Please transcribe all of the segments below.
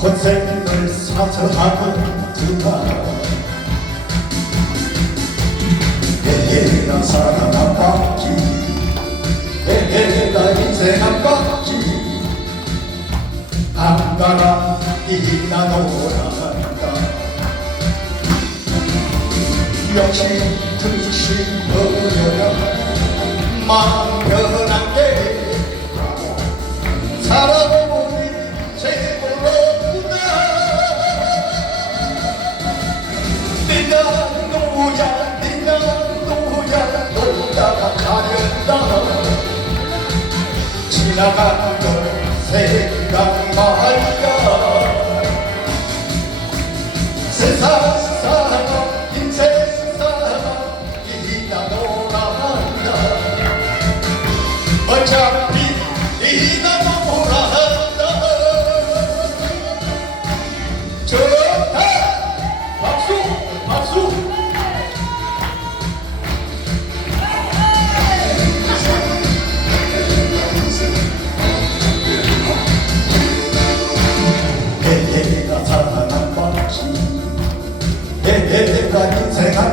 고생을 사서하는 그가 내가 사랑 한 바퀴 내가 인생 한 바퀴 안 가라 이나 돌아간다. 역시 등신 버려야 마음 노야 네가 노야 놀다가 가련다 지나간 걸 생각 말야 세상 사람 인생 사람 이나 좋다 박수! 박수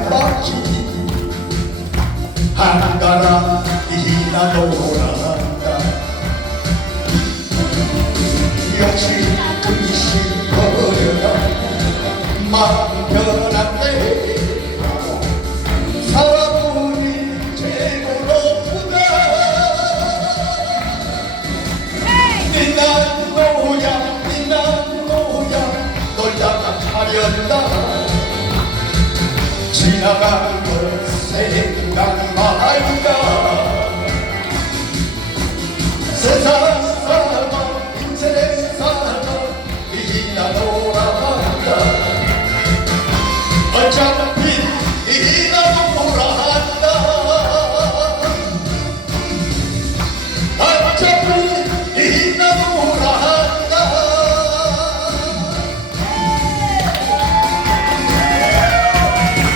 바퀴 한 가라 이나 돌아간다. 역시 지나가는 걸새끼 나는 말할까 세상